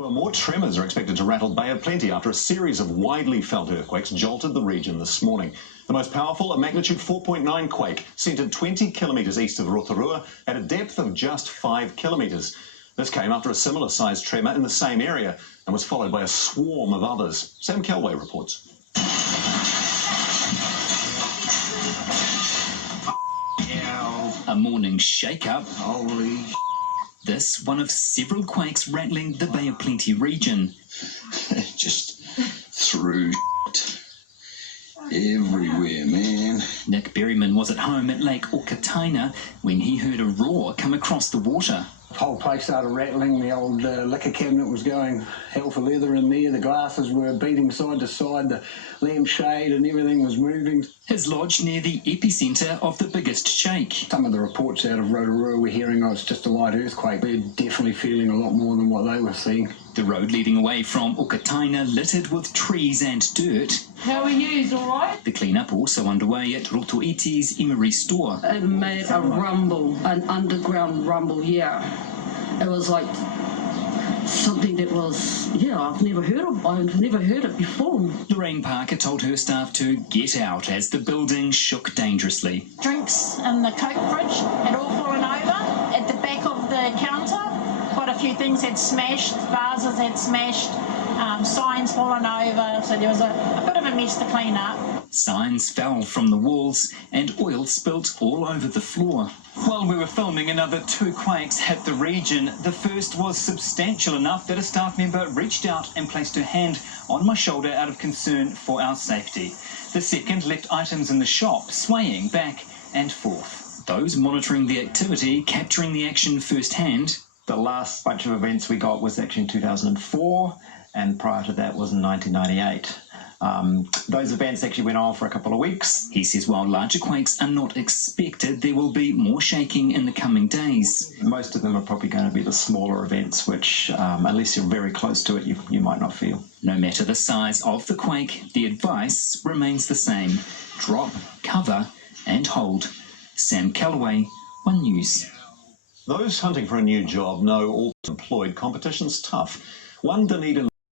Well, more tremors are expected to rattle Bay of Plenty after a series of widely felt earthquakes jolted the region this morning. The most powerful, a magnitude 4.9 quake, centred 20 kilometres east of Rotoiti at a depth of just 5 kilometres. This came after a similar-sized tremor in the same area and was followed by a swarm of others. Sam Kelway reports. A morning shake-up. Holy. This, one of several quakes rattling the Bay of Plenty region. Just threw everywhere, man. Nick Berryman was at home at Lake Okataina when he heard a roar come across the water. The whole place started rattling. The old liquor cabinet was going hell for leather in there. The glasses were beating side to side. The lampshade and everything was moving. His lodge near the epicentre of the biggest shake. Some of the reports out of Rotorua were hearing, it's just a light earthquake. They're definitely feeling a lot more than what they were seeing. The road leading away from Okataina littered with trees and dirt. How are you? All right? The clean-up also underway at Rotoiti's Emery store. It made a rumble, an underground rumble, yeah. It was like something that was, I've never heard of. I've never heard it before. Lorraine Parker told her staff to get out as the building shook dangerously. Drinks in the Coke fridge had all fallen over. At the back of the counter, quite a few things had smashed, vases had smashed, signs fallen over, so there was a bit of a mess to clean up. Signs fell from the walls and oil spilt all over the floor. While we were filming, another 2 quakes hit the region. The first was substantial enough that a staff member reached out and placed her hand on my shoulder out of concern for our safety. The second left items in the shop swaying back and forth. Those monitoring the activity capturing the action firsthand. The last bunch of events we got was actually in 2004, and prior to that was in 1998. Those events actually went on for a couple of weeks. He says while larger quakes are not expected, there will be more shaking in the coming days. Most of them are probably going to be the smaller events, which, unless you're very close to it, you might not feel. No matter the size of the quake, the advice remains the same. Drop, cover and hold. Sam Kelway, One News. Those hunting for a new job know all employed competition's tough. One Dunedin